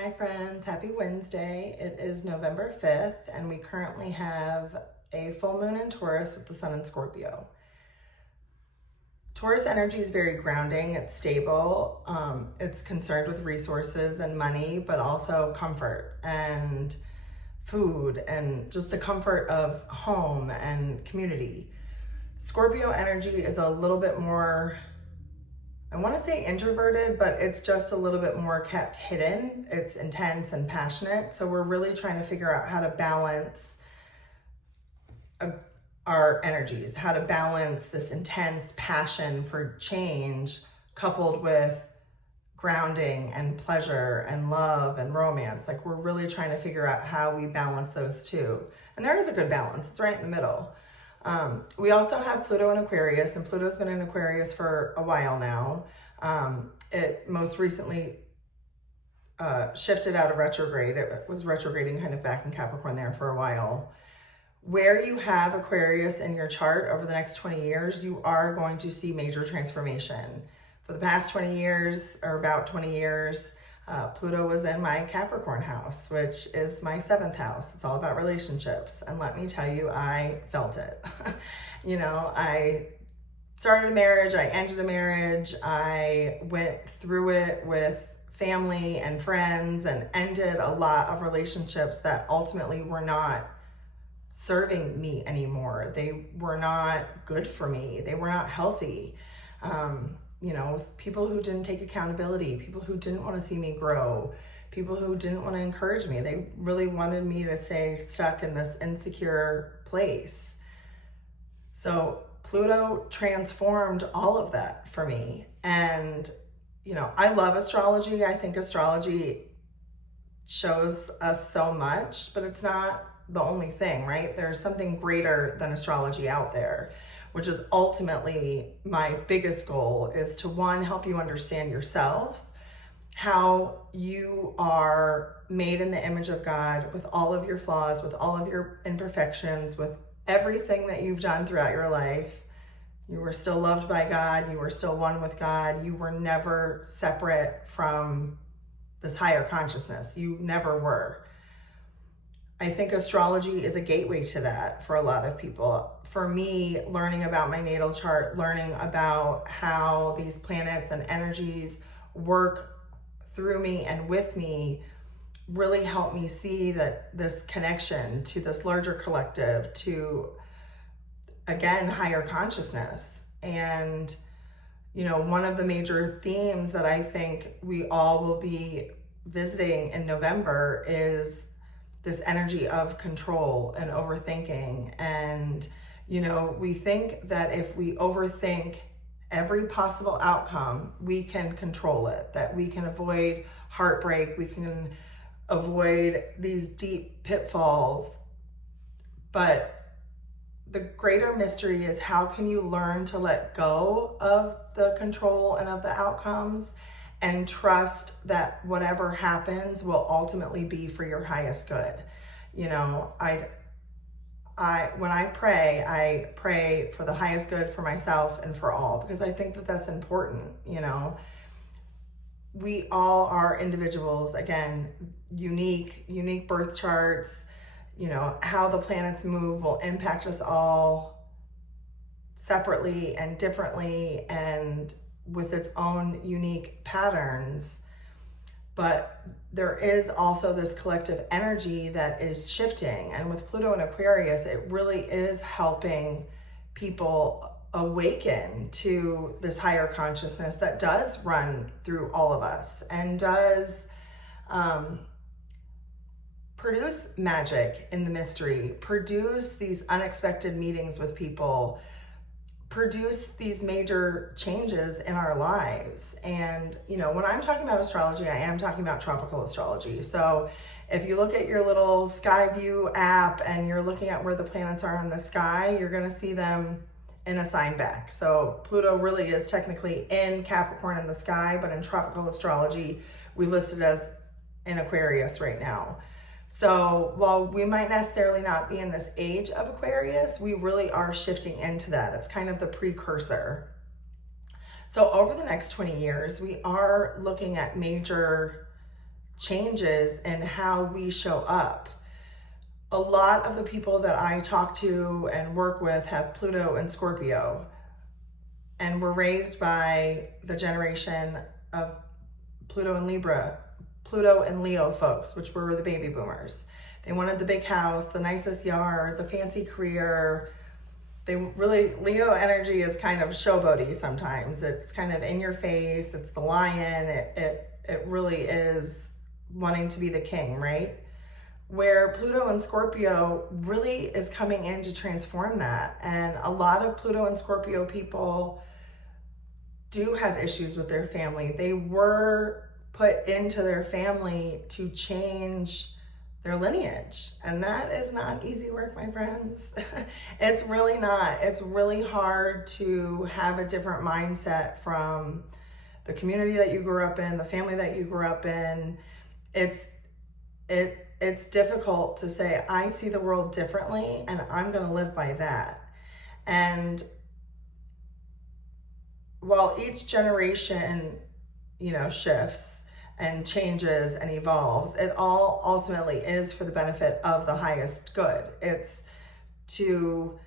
Hi friends, happy Wednesday. It is November 5th and we currently have a full moon in Taurus with the sun in Scorpio. Taurus energy is very grounding, it's stable, it's concerned with resources and money, but also comfort and food and just the comfort of home and community. Scorpio energy is a little bit more, I want to say introverted, but it's just a little bit more kept hidden. It's intense and passionate. So we're really trying to figure out how to balance our energies, how to balance this intense passion for change coupled with grounding and pleasure and love and romance. Like we're really trying to figure out how we balance those two. And there is a good balance. It's right in the middle. We also have Pluto in Aquarius, and Pluto's been in Aquarius for a while now. It most recently shifted out of retrograde. It was retrograding kind of back in Capricorn there for a while. Where you have Aquarius in your chart over the next 20 years, you are going to see major transformation. For the past 20 years, or about 20 years, Pluto was in my Capricorn house, which is my 7th house. It's all about relationships. And let me tell you, I felt it. I started a marriage, I ended a marriage, I went through it with family and friends and ended a lot of relationships that ultimately were not serving me anymore. They were not good for me. They were not healthy. With people who didn't take accountability, people who didn't want to see me grow, people who didn't want to encourage me. They really wanted me to stay stuck in this insecure place. So Pluto transformed all of that for me. And, I love astrology. I think astrology shows us so much, but it's not the only thing, right? There's something greater than astrology out there, which is ultimately my biggest goal, is to, one, help you understand yourself, how you are made in the image of God with all of your flaws, with all of your imperfections, with everything that you've done throughout your life. You were still loved by God. You were still one with God. You were never separate from this higher consciousness. You never were. I think astrology is a gateway to that for a lot of people. For me, learning about my natal chart, learning about how these planets and energies work through me and with me, really helped me see that this connection to this larger collective, to, again, higher consciousness. And, one of the major themes that I think we all will be visiting in November is this energy of control and overthinking. And, we think that if we overthink every possible outcome, we can control it, that we can avoid heartbreak, we can avoid these deep pitfalls. But the greater mystery is, how can you learn to let go of the control and of the outcomes and trust that whatever happens will ultimately be for your highest good? When I pray for the highest good for myself and for all, because I think that that's important. We all are individuals, again, unique birth charts. How the planets move will impact us all separately and differently and with its own unique patterns. But there is also this collective energy that is shifting. And with Pluto in Aquarius, it really is helping people awaken to this higher consciousness that does run through all of us and does produce magic in the mystery, produce these unexpected meetings with people, produce these major changes in our lives. And, when I'm talking about astrology, I am talking about tropical astrology. So if you look at your little Skyview app and you're looking at where the planets are in the sky, you're going to see them in a sign back. So Pluto really is technically in Capricorn in the sky, but in tropical astrology, we list it as in Aquarius right now. So while we might necessarily not be in this age of Aquarius, we really are shifting into that. It's kind of the precursor. So over the next 20 years, we are looking at major changes in how we show up. A lot of the people that I talk to and work with have Pluto and Scorpio, and were raised by the generation of Pluto and Leo folks, which were the baby boomers. They wanted the big house, the nicest yard, the fancy career. Leo energy is kind of showboaty sometimes. It's kind of in your face. It's the lion. It really is wanting to be the king, right? Where Pluto and Scorpio really is coming in to transform that. And a lot of Pluto and Scorpio people do have issues with their family. They were put into their family to change their lineage. And that is not easy work, my friends. It's really not. It's really hard to have a different mindset from the community that you grew up in, the family that you grew up in. It's difficult to say, I see the world differently and I'm going to live by that. And while each generation, shifts and changes and evolves, it all ultimately is for the benefit of the highest good. It's to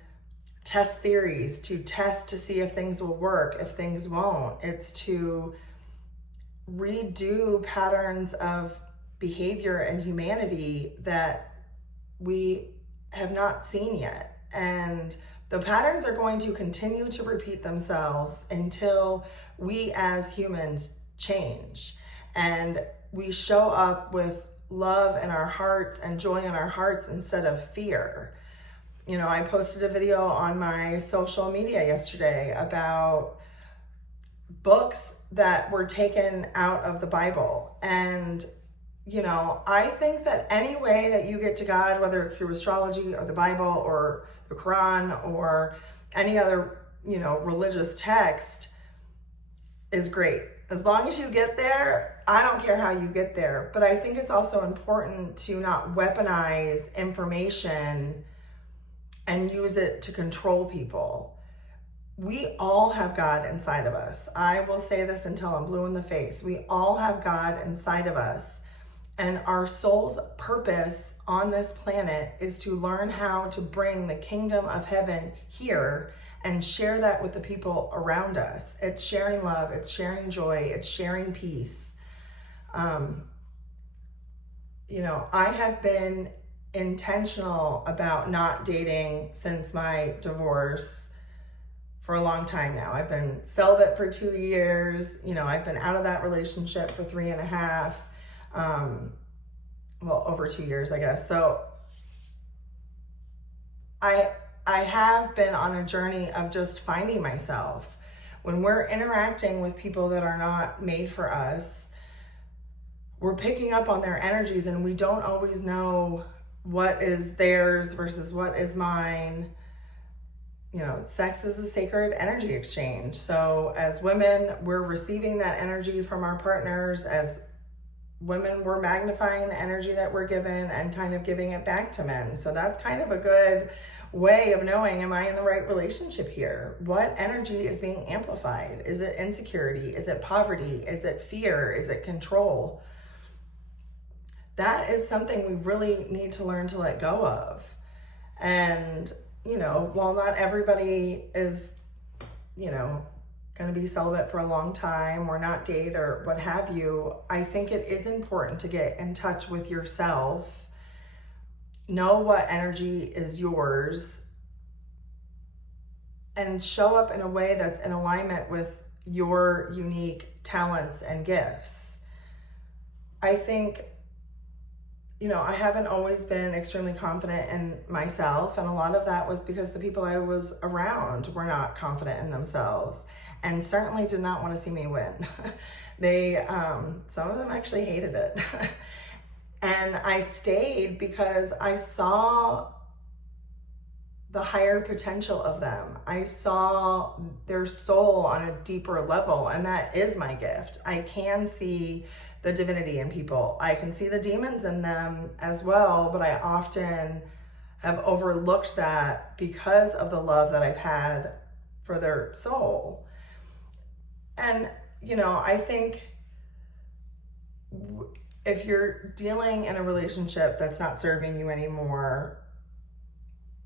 test theories, to test to see if things will work, if things won't. It's to redo patterns of behavior and humanity that we have not seen yet. And the patterns are going to continue to repeat themselves until we as humans change and we show up with love in our hearts and joy in our hearts instead of fear. I posted a video on my social media yesterday about books that were taken out of the Bible. And I think that any way that you get to God, whether it's through astrology or the Bible or the Quran or any other, religious text, is great. As long as you get there, I don't care how you get there. But I think it's also important to not weaponize information and use it to control people. We all have God inside of us. I will say this until I'm blue in the face. We all have God inside of us. And our soul's purpose on this planet is to learn how to bring the kingdom of heaven here and share that with the people around us. It's sharing love, it's sharing joy, it's sharing peace. I have been intentional about not dating since my divorce for a long time now. I've been celibate for 2 years. I've been out of that relationship for 3.5. Over 2 years, I guess. So I have been on a journey of just finding myself. When we're interacting with people that are not made for us, we're picking up on their energies and we don't always know what is theirs versus what is mine. Sex is a sacred energy exchange. So as women, we're receiving that energy from our partners. As women, we're magnifying the energy that we're given and kind of giving it back to men. So that's kind of a good way of knowing, am I in the right relationship here? What energy is being amplified? Is it insecurity? Is it poverty? Is it fear? Is it control? That is something we really need to learn to let go of. And, while not everybody is, going to be celibate for a long time or not date or what have you, I think it is important to get in touch with yourself, know what energy is yours, and show up in a way that's in alignment with your unique talents and gifts. I think, I haven't always been extremely confident in myself, and a lot of that was because the people I was around were not confident in themselves and certainly did not want to see me win. Some of them actually hated it. And I stayed because I saw the higher potential of them. I saw their soul on a deeper level, and that is my gift. I can see the divinity in people. I can see the demons in them as well, but I often have overlooked that because of the love that I've had for their soul. And, I think if you're dealing in a relationship that's not serving you anymore,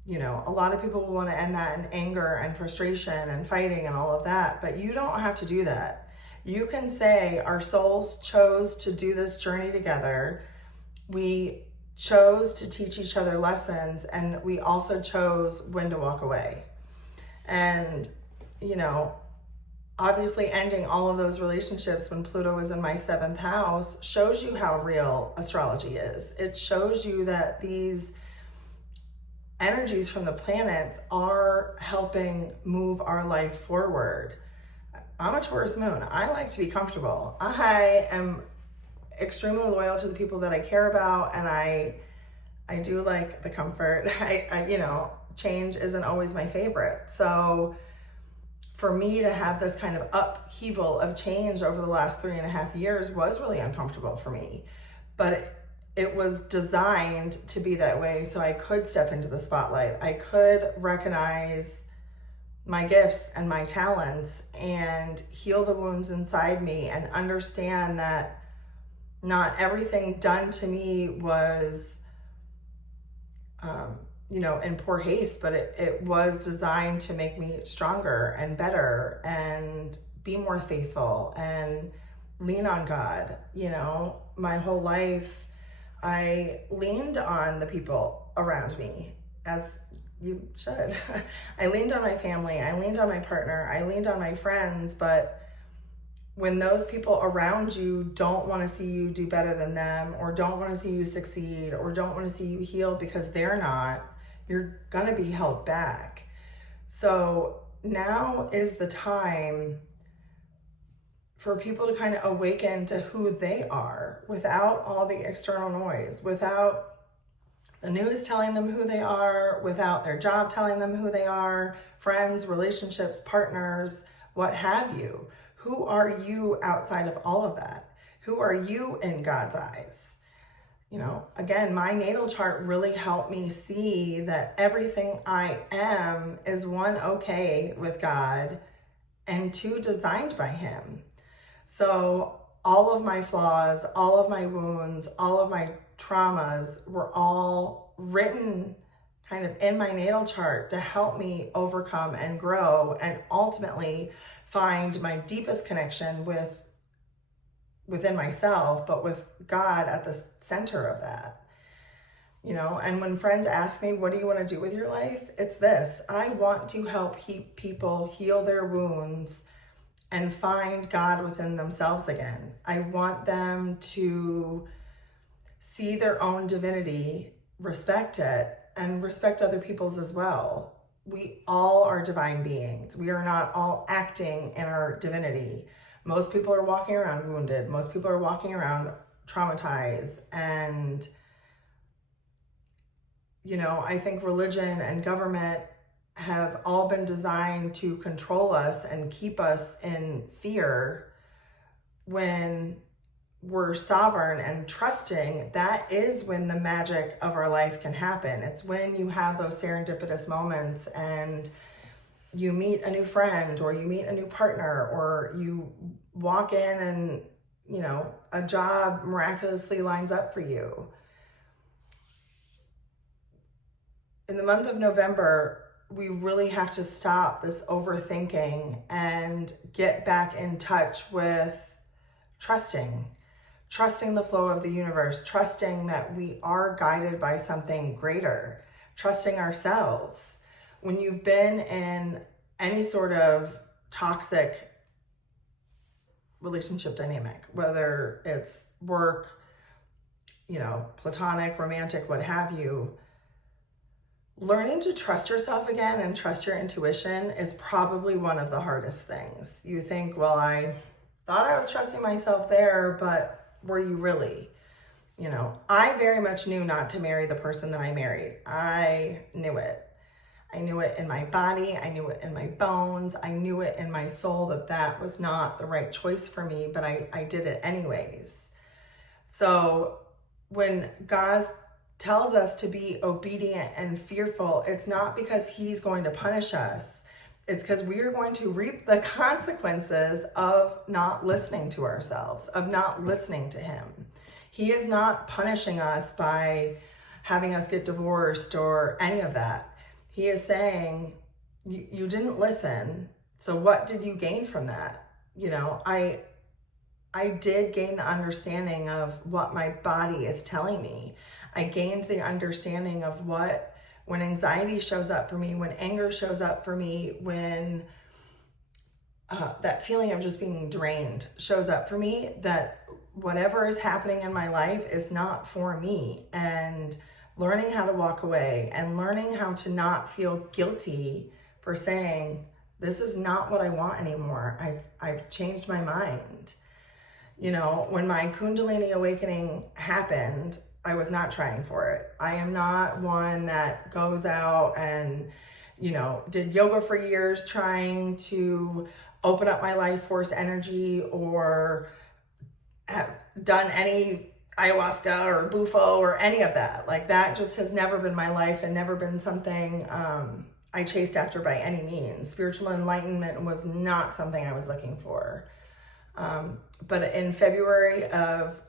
you know, a lot of people will want to end that in anger and frustration and fighting and all of that, but you don't have to do that. You can say, our souls chose to do this journey together. We chose to teach each other lessons, and we also chose when to walk away. And, you know, obviously ending all of those relationships when Pluto was in my 7th house shows you how real astrology is. It shows you that these energies from the planets are helping move our life forward. I'm a Taurus moon. I like to be comfortable. I am extremely loyal to the people that I care about, and I do like the comfort. I you know, change isn't always my favorite. So for me to have this kind of upheaval of change over the last 3.5 years was really uncomfortable for me. But it was designed to be that way so I could step into the spotlight. I could recognize my gifts and my talents and heal the wounds inside me and understand that not everything done to me was, you know, in poor haste, but it was designed to make me stronger and better and be more faithful and lean on God. You know, my whole life, I leaned on the people around me, as you should. I leaned on my family, I leaned on my partner, I leaned on my friends, but when those people around you don't want to see you do better than them, or don't want to see you succeed, or don't want to see you heal because they're not, you're going to be held back. So now is the time for people to kind of awaken to who they are without all the external noise, without the news telling them who they are, without their job telling them who they are, friends, relationships, partners, what have you. Who are you outside of all of that? Who are you in God's eyes? You know, again, my natal chart really helped me see that everything I am is, 1, okay with God, and 2, designed by Him. So all of my flaws, all of my wounds, all of my traumas were all written kind of in my natal chart to help me overcome and grow and ultimately find my deepest connection within myself, but with God at the center of that. You know, and when friends ask me, what do you want to do with your life? It's this: I want to help people heal their wounds and find God within themselves again. I want them to see their own divinity, respect it, and respect other people's as well. We all are divine beings. We are not all acting in our divinity. Most people are walking around wounded. Most people are walking around traumatized. And, you know, I think religion and government have all been designed to control us and keep us in fear. When we're sovereign and trusting, that is when the magic of our life can happen. It's when you have those serendipitous moments and you meet a new friend, or you meet a new partner, or you walk in and, you know, a job miraculously lines up for you. In the month of November, we really have to stop this overthinking and get back in touch with trusting the flow of the universe, trusting that we are guided by something greater, trusting ourselves. When you've been in any sort of toxic relationship dynamic, whether it's work, you know, platonic, romantic, what have you, learning to trust yourself again and trust your intuition is probably one of the hardest things. You think, well, I thought I was trusting myself there, but were you really? You know, I very much knew not to marry the person that I married. I knew it. I knew it in my body. I knew it in my bones. I knew it in my soul that that was not the right choice for me, but I did it anyways. So when God tells us to be obedient and fearful, it's not because He's going to punish us. It's because we are going to reap the consequences of not listening to ourselves, of not listening to Him. He is not punishing us by having us get divorced or any of that. He is saying, you didn't listen. So what did you gain from that? You know, I did gain the understanding of what my body is telling me. I gained the understanding of when anxiety shows up for me, when anger shows up for me, when that feeling of just being drained shows up for me, that whatever is happening in my life is not for me. And learning how to walk away and learning how to not feel guilty for saying, this is not what I want anymore. I've changed my mind. You know, when my Kundalini awakening happened, I was not trying for it. I am not one that goes out and, you know, did yoga for years trying to open up my life force energy, or have done any ayahuasca or bufo or any of that. Like, that just has never been my life and never been something I chased after by any means. Spiritual enlightenment was not something I was looking for. But in February of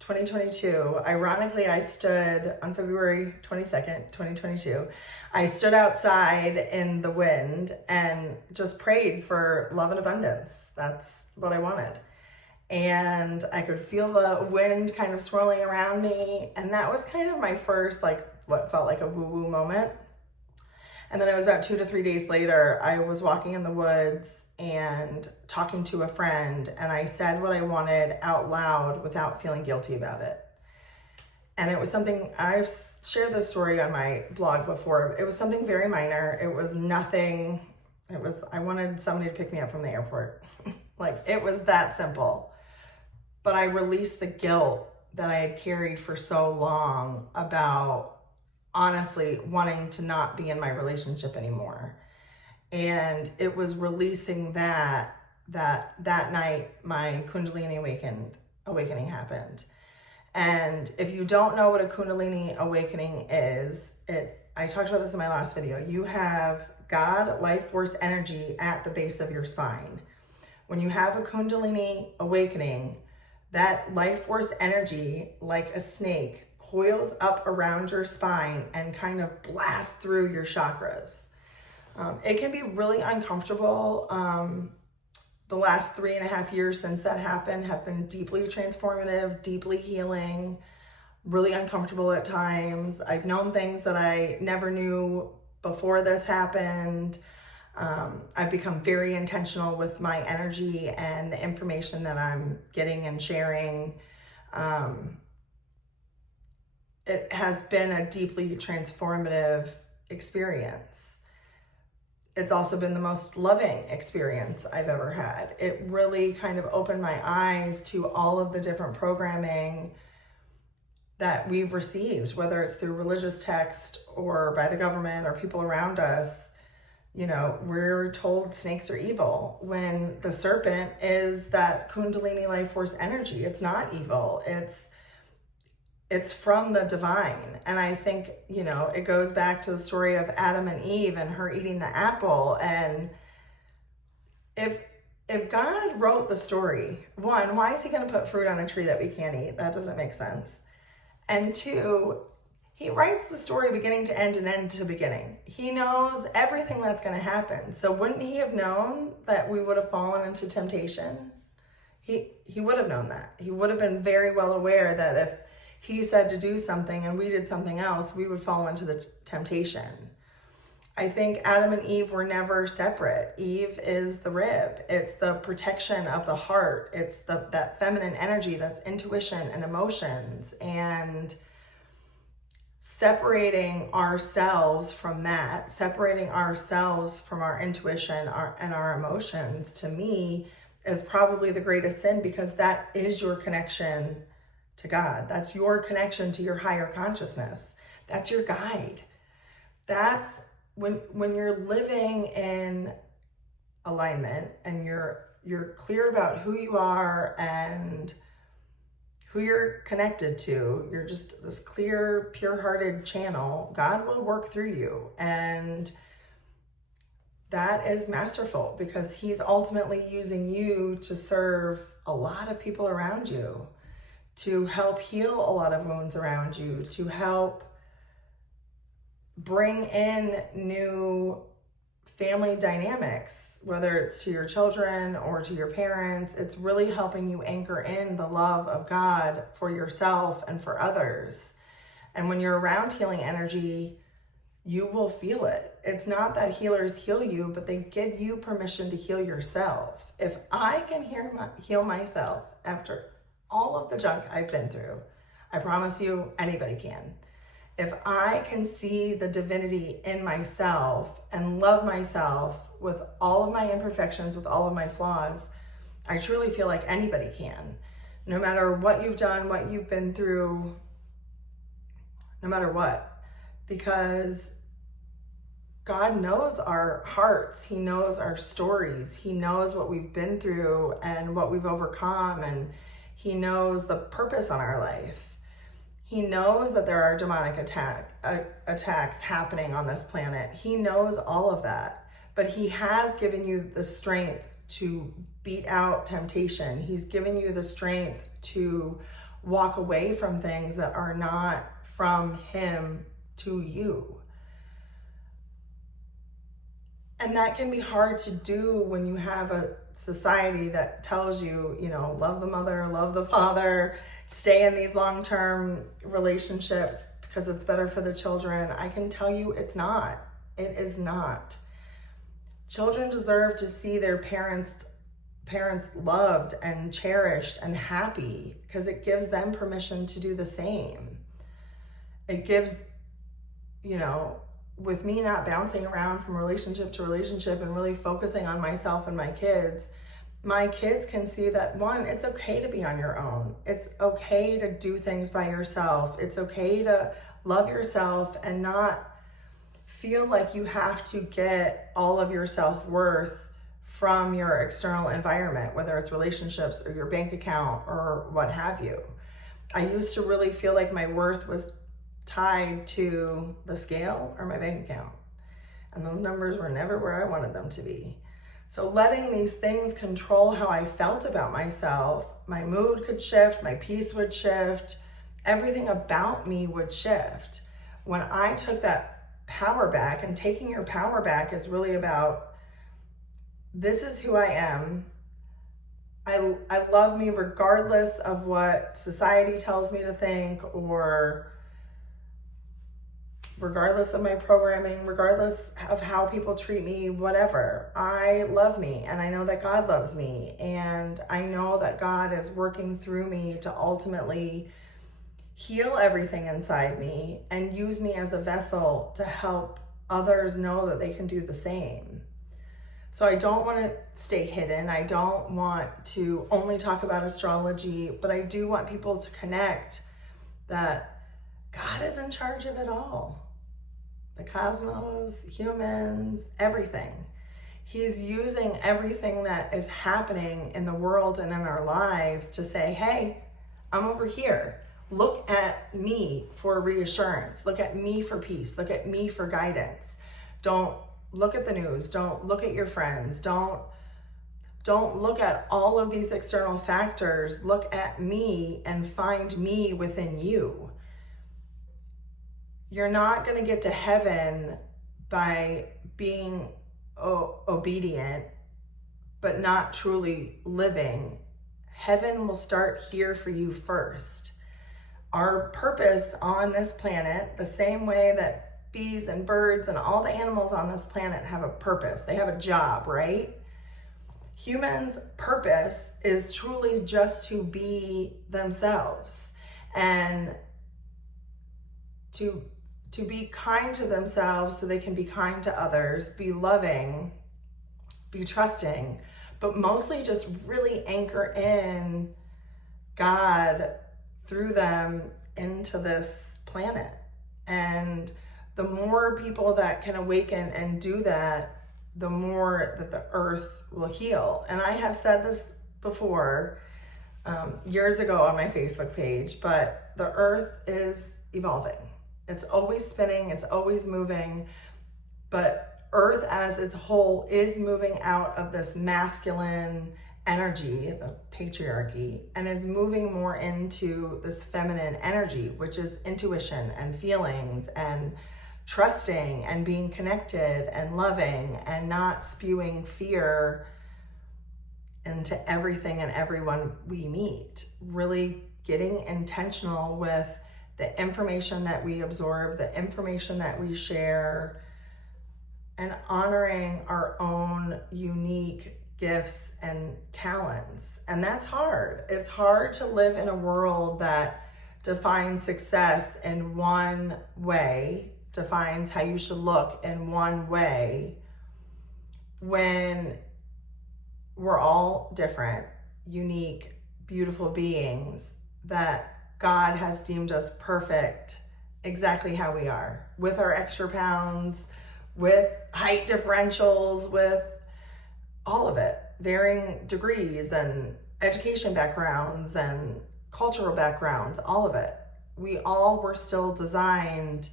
2022, ironically, I stood on February 22nd, 2022, I stood outside in the wind and just prayed for love and abundance. That's what I wanted. And I could feel the wind kind of swirling around me. And that was kind of my first, like, what felt like a woo-woo moment. And then it was about 2 to 3 days later, I was walking in the woods and talking to a friend, and I said what I wanted out loud without feeling guilty about it. And it was something, I've shared this story on my blog before. It was something very minor. It was nothing. I wanted somebody to pick me up from the airport. Like, it was that simple. But I released the guilt that I had carried for so long about honestly wanting to not be in my relationship anymore. And it was releasing that night my Kundalini awakening happened. And if you don't know what a Kundalini awakening is, I talked about this in my last video. You have God, life force energy at the base of your spine. When you have a Kundalini awakening, that life force energy, like a snake, coils up around your spine and kind of blasts through your chakras. It can be really uncomfortable. The last 3.5 years since that happened have been deeply transformative, deeply healing, really uncomfortable at times. I've known things that I never knew before this happened. I've become very intentional with my energy and the information that I'm getting and sharing. It has been a deeply transformative experience. It's also been the most loving experience I've ever had. It really kind of opened my eyes to all of the different programming that we've received, whether it's through religious text or by the government or people around us. You know, we're told snakes are evil when the serpent is that Kundalini life force energy. It's not evil. It's from the divine. And I think, you know, it goes back to the story of Adam and Eve and her eating the apple. And if God wrote the story, one, why is he going to put fruit on a tree that we can't eat? That doesn't make sense. And two, he writes the story beginning to end and end to beginning. He knows everything that's going to happen. So wouldn't he have known that we would have fallen into temptation? He would have known that. He would have been very well aware that if he said to do something and we did something else, we would fall into the temptation. I think Adam and Eve were never separate. Eve is the rib. It's the protection of the heart. It's that feminine energy that's intuition and emotions. And separating ourselves from that, separating ourselves from our intuition and our emotions, to me, is probably the greatest sin, because that is your connection to God. That's your connection to your higher consciousness. That's your guide. That's when you're living in alignment and you're clear about who you are and who you're connected to. You're just this clear, pure-hearted channel. God will work through you. And that is masterful, because he's ultimately using you to serve a lot of people around you. to help heal a lot of wounds around you, to help bring in new family dynamics, whether it's to your children or to your parents. It's really helping you anchor in the love of God for yourself and for others. And when you're around healing energy, you will feel it. It's not that healers heal you, but they give you permission to heal yourself. If I can heal myself after all of the junk I've been through, I promise you anybody can. If I can see the divinity in myself and love myself with all of my imperfections, with all of my flaws, I truly feel like anybody can. No matter what you've done, what you've been through, no matter what. Because God knows our hearts. He knows our stories. He knows what we've been through and what we've overcome. And He knows the purpose on our life. He knows that there are demonic attacks happening on this planet. He knows all of that, but He has given you the strength to beat out temptation. He's given you the strength to walk away from things that are not from Him to you. And that can be hard to do when you have a society that tells you, love the mother, love the father, stay in these long-term relationships because it's better for the children. I can tell you it's not. It is not. Children deserve to see their parents loved and cherished and happy because it gives them permission to do the same. It gives, with me not bouncing around from relationship to relationship and really focusing on myself and my kids can see that, one, it's okay to be on your own. It's okay to do things by yourself. It's okay to love yourself and not feel like you have to get all of your self-worth from your external environment, whether it's relationships or your bank account or what have you. I used to really feel like my worth was tied to the scale or my bank account. And those numbers were never where I wanted them to be. So letting these things control how I felt about myself, my mood could shift, my peace would shift, everything about me would shift. When I took that power back, and taking your power back is really about, this is who I am. I love me regardless of what society tells me to think, or regardless of my programming, regardless of how people treat me, whatever. I love me, and I know that God loves me, and I know that God is working through me to ultimately heal everything inside me and use me as a vessel to help others know that they can do the same. So I don't want to stay hidden. I don't want to only talk about astrology, but I do want people to connect that God is in charge of it all. The cosmos, humans, everything. He's using everything that is happening in the world and in our lives to say, hey, I'm over here. Look at me for reassurance. Look at me for peace. Look at me for guidance. Don't look at the news. Don't look at your friends. Don't look at all of these external factors. Look at me and find me within you. You're not going to get to heaven by being obedient, but not truly living. Heaven will start here for you first. Our purpose on this planet, the same way that bees and birds and all the animals on this planet have a purpose, they have a job, right? Humans' purpose is truly just to be themselves and to be kind to themselves so they can be kind to others, be loving, be trusting, but mostly just really anchor in God through them into this planet. And the more people that can awaken and do that, the more that the earth will heal. And I have said this before, years ago on my Facebook page, but the earth is evolving. It's always spinning, it's always moving, but earth as its whole is moving out of this masculine energy, the patriarchy, and is moving more into this feminine energy, which is intuition and feelings and trusting and being connected and loving and not spewing fear into everything and everyone we meet. Really getting intentional with the information that we absorb, the information that we share, and honoring our own unique gifts and talents. And that's hard. It's hard to live in a world that defines success in one way, defines how you should look in one way, when we're all different, unique, beautiful beings that God has deemed us perfect exactly how we are, with our extra pounds, with height differentials, with all of it, varying degrees and education backgrounds and cultural backgrounds, all of it. We all were still designed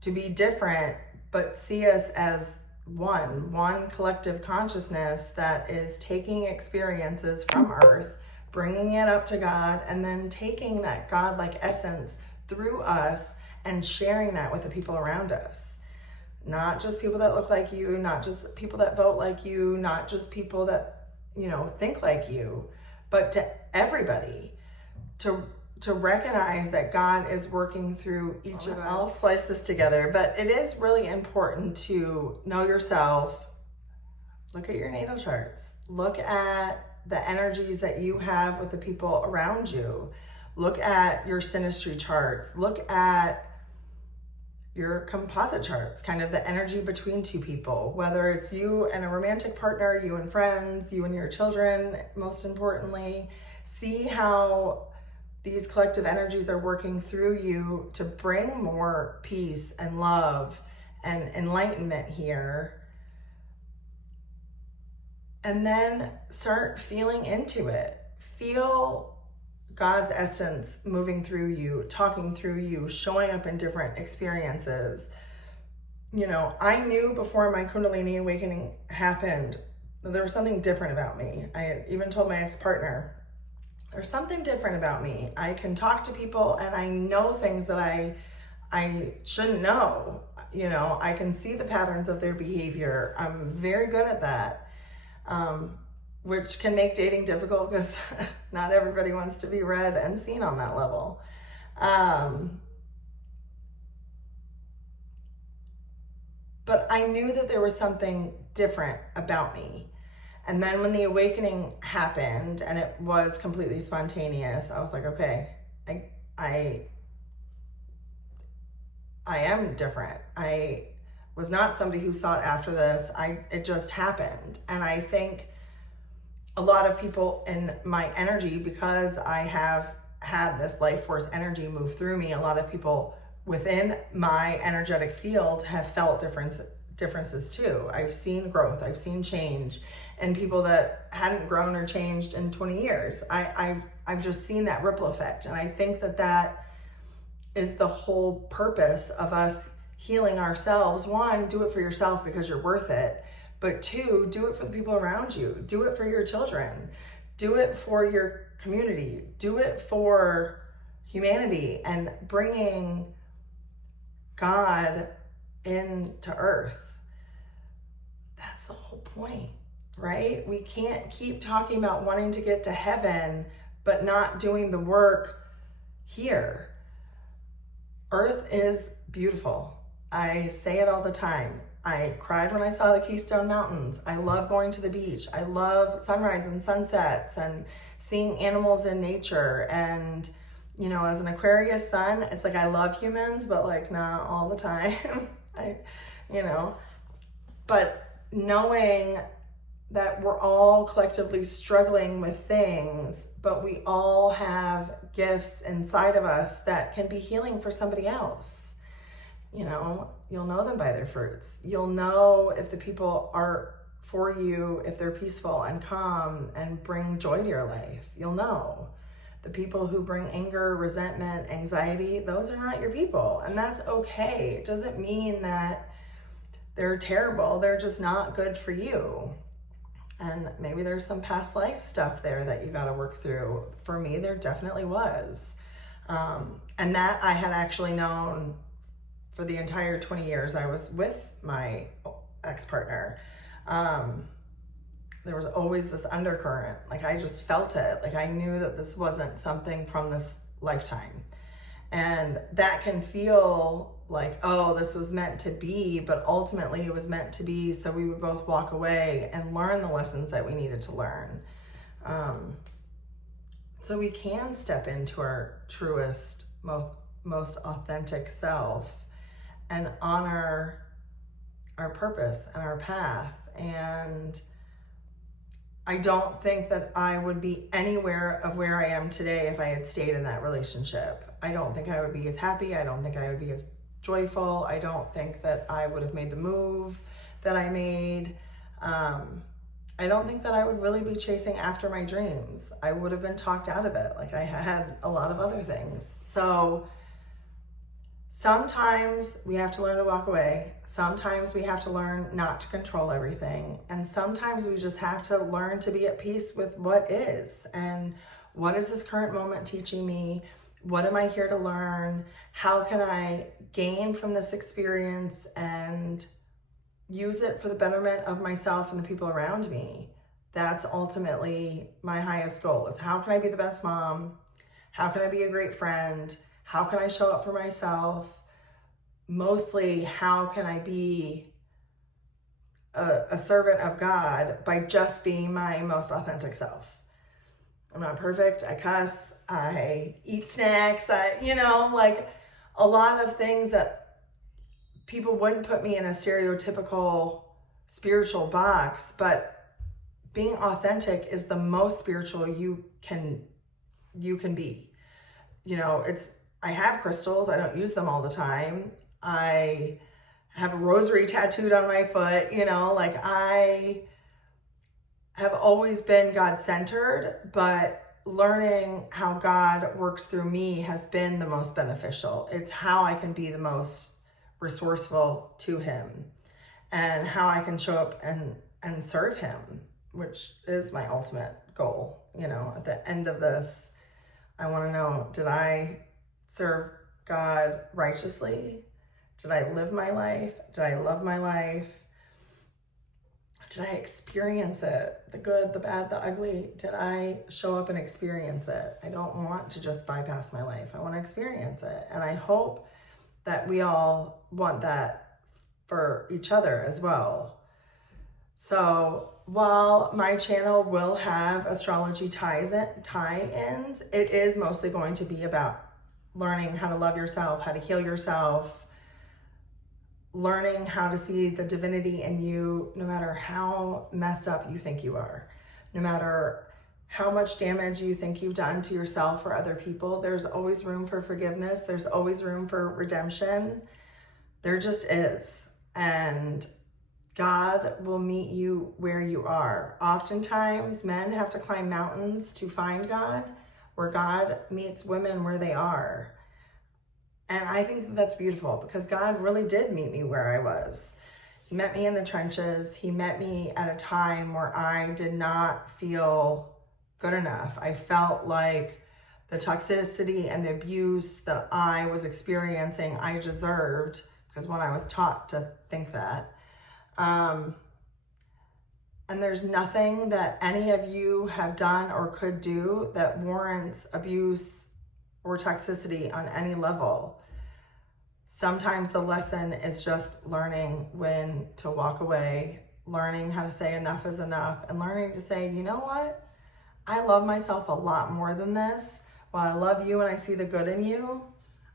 to be different, but see us as one collective consciousness that is taking experiences from Earth, bringing it up to God, and then taking that God-like essence through us and sharing that with the people around us. Not just people that look like you, not just people that vote like you, not just people that, think like you, but to everybody, to recognize that God is working through each of us. I'll slice this together, but it is really important to know yourself. Look at your natal charts. Look at the energies that you have with the people around you. Look at your synastry charts. Look at your composite charts, kind of the energy between two people, whether it's you and a romantic partner, you and friends, you and your children, most importantly. See how these collective energies are working through you to bring more peace and love and enlightenment here. And then start feeling into it. Feel God's essence moving through you, talking through you, showing up in different experiences. I knew before my Kundalini awakening happened that there was something different about me. I had even told my ex-partner, there's something different about me. I can talk to people and I know things that I shouldn't know. I can see the patterns of their behavior. I'm very good at that. Which can make dating difficult because not everybody wants to be read and seen on that level. But I knew that there was something different about me. And then when the awakening happened and it was completely spontaneous, I was like, okay, I am different. I was not somebody who sought after this. It just happened. And I think a lot of people in my energy, because I have had this life force energy move through me, a lot of people within my energetic field have felt differences too. I've seen growth, I've seen change, and people that hadn't grown or changed in 20 years. I've just seen that ripple effect. And I think that is the whole purpose of us healing ourselves. One, do it for yourself because you're worth it. But two, do it for the people around you. Do it for your children. Do it for your community. Do it for humanity and bringing God into Earth. That's the whole point, right? We can't keep talking about wanting to get to heaven, but not doing the work here. Earth is beautiful. I say it all the time. I cried when I saw the Keystone Mountains. I love going to the beach. I love sunrise and sunsets and seeing animals in nature. And, as an Aquarius sun, it's like I love humans, but not all the time. But knowing that we're all collectively struggling with things, but we all have gifts inside of us that can be healing for somebody else. You'll know them by their fruits. You'll know if the people are for you, if they're peaceful and calm and bring joy to your life. You'll know. The people who bring anger, resentment, anxiety, those are not your people. And that's okay. It doesn't mean that they're terrible. They're just not good for you. And maybe there's some past life stuff there that you got to work through. For me, there definitely was. And that I had actually known for the entire 20 years I was with my ex-partner. There was always this undercurrent. Like, I just felt it. Like, I knew that this wasn't something from this lifetime. And that can feel like, oh, this was meant to be, but ultimately it was meant to be so we would both walk away and learn the lessons that we needed to learn. So we can step into our truest, most authentic self and honor our purpose and our path. And I don't think that I would be anywhere of where I am today if I had stayed in that relationship. I don't think I would be as happy. I don't think I would be as joyful. I don't think that I would have made the move that I made. I don't think that I would really be chasing after my dreams. I would have been talked out of it. Like, I had a lot of other things. So sometimes we have to learn to walk away. Sometimes we have to learn not to control everything. And sometimes we just have to learn to be at peace with what is. And what is this current moment teaching me? What am I here to learn? How can I gain from this experience and use it for the betterment of myself and the people around me? That's ultimately my highest goal, is how can I be the best mom? How can I be a great friend? How can I show up for myself? Mostly, how can I be a servant of God by just being my most authentic self? I'm not perfect. I cuss. I eat snacks. Like a lot of things that people wouldn't put me in a stereotypical spiritual box, but being authentic is the most spiritual you can be. I have crystals. I don't use them all the time. I have a rosary tattooed on my foot. I have always been God-centered, but learning how God works through me has been the most beneficial. It's how I can be the most resourceful to him and how I can show up and serve him, which is my ultimate goal. At the end of this, I want to know, did I serve God righteously? Did I live my life? Did I love my life? Did I experience it? The good, the bad, the ugly? Did I show up and experience it? I don't want to just bypass my life. I want to experience it. And I hope that we all want that for each other as well. So while my channel will have astrology tie-ins, it is mostly going to be about learning how to love yourself, how to heal yourself, learning how to see the divinity in you, no matter how messed up you think you are, no matter how much damage you think you've done to yourself or other people. There's always room for forgiveness. There's always room for redemption. There just is. And God will meet you where you are. Oftentimes, men have to climb mountains to find God, where God meets women where they are. And I think that's beautiful, because God really did meet me where I was. He met me in the trenches. He met me at a time where I did not feel good enough. I felt like the toxicity and the abuse that I was experiencing, I deserved, because when I was taught to think that. And there's nothing that any of you have done or could do that warrants abuse or toxicity on any level. Sometimes the lesson is just learning when to walk away, learning how to say enough is enough, and learning to say, you know what? I love myself a lot more than this. While I love you and I see the good in you,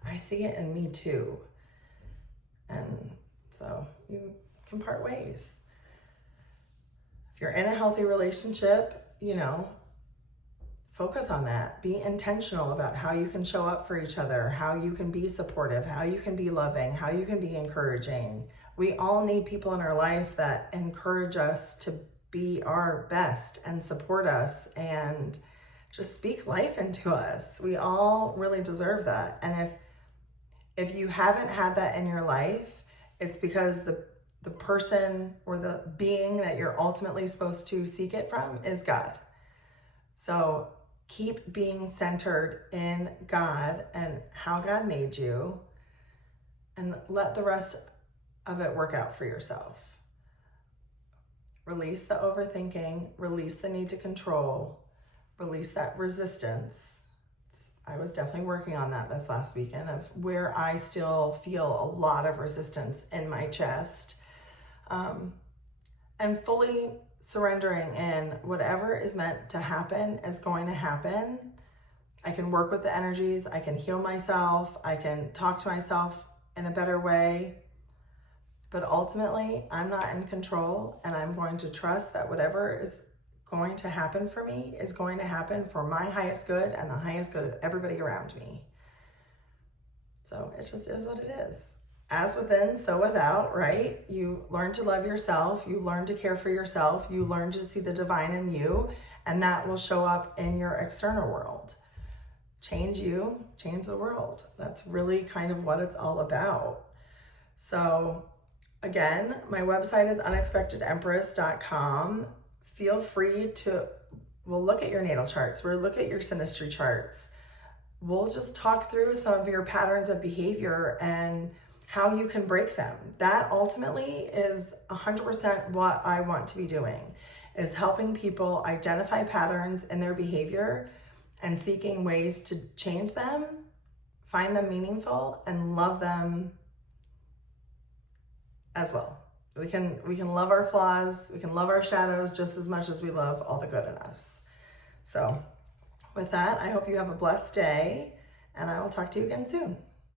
I see it in me too. And so you can part ways. If you're in a healthy relationship, focus on that. Be intentional about how you can show up for each other, how you can be supportive, how you can be loving, how you can be encouraging. We all need people in our life that encourage us to be our best and support us and just speak life into us. We all really deserve that. And if you haven't had that in your life, it's because the person or the being that you're ultimately supposed to seek it from is God. So keep being centered in God and how God made you, and let the rest of it work out for yourself. Release the overthinking, release the need to control, release that resistance. I was definitely working on that this last weekend, of where I still feel a lot of resistance in my chest. And fully surrendering in whatever is meant to happen is going to happen. I can work with the energies, I can heal myself, I can talk to myself in a better way. But ultimately, I'm not in control, and I'm going to trust that whatever is going to happen for me is going to happen for my highest good and the highest good of everybody around me. So it just is what it is. As within, so without, right? You learn to love yourself, you learn to care for yourself, you learn to see the divine in you, and that will show up in your external world. Change you, change the world. That's really kind of what it's all about. So again, my website is unexpectedempress.com. Feel free to, we'll look at your natal charts, we'll look at your synastry charts. We'll just talk through some of your patterns of behavior and how you can break them. That ultimately is 100% what I want to be doing, is helping people identify patterns in their behavior and seeking ways to change them, find them meaningful, and love them as well. We can love our flaws, we can love our shadows just as much as we love all the good in us. So with that, I hope you have a blessed day, and I will talk to you again soon.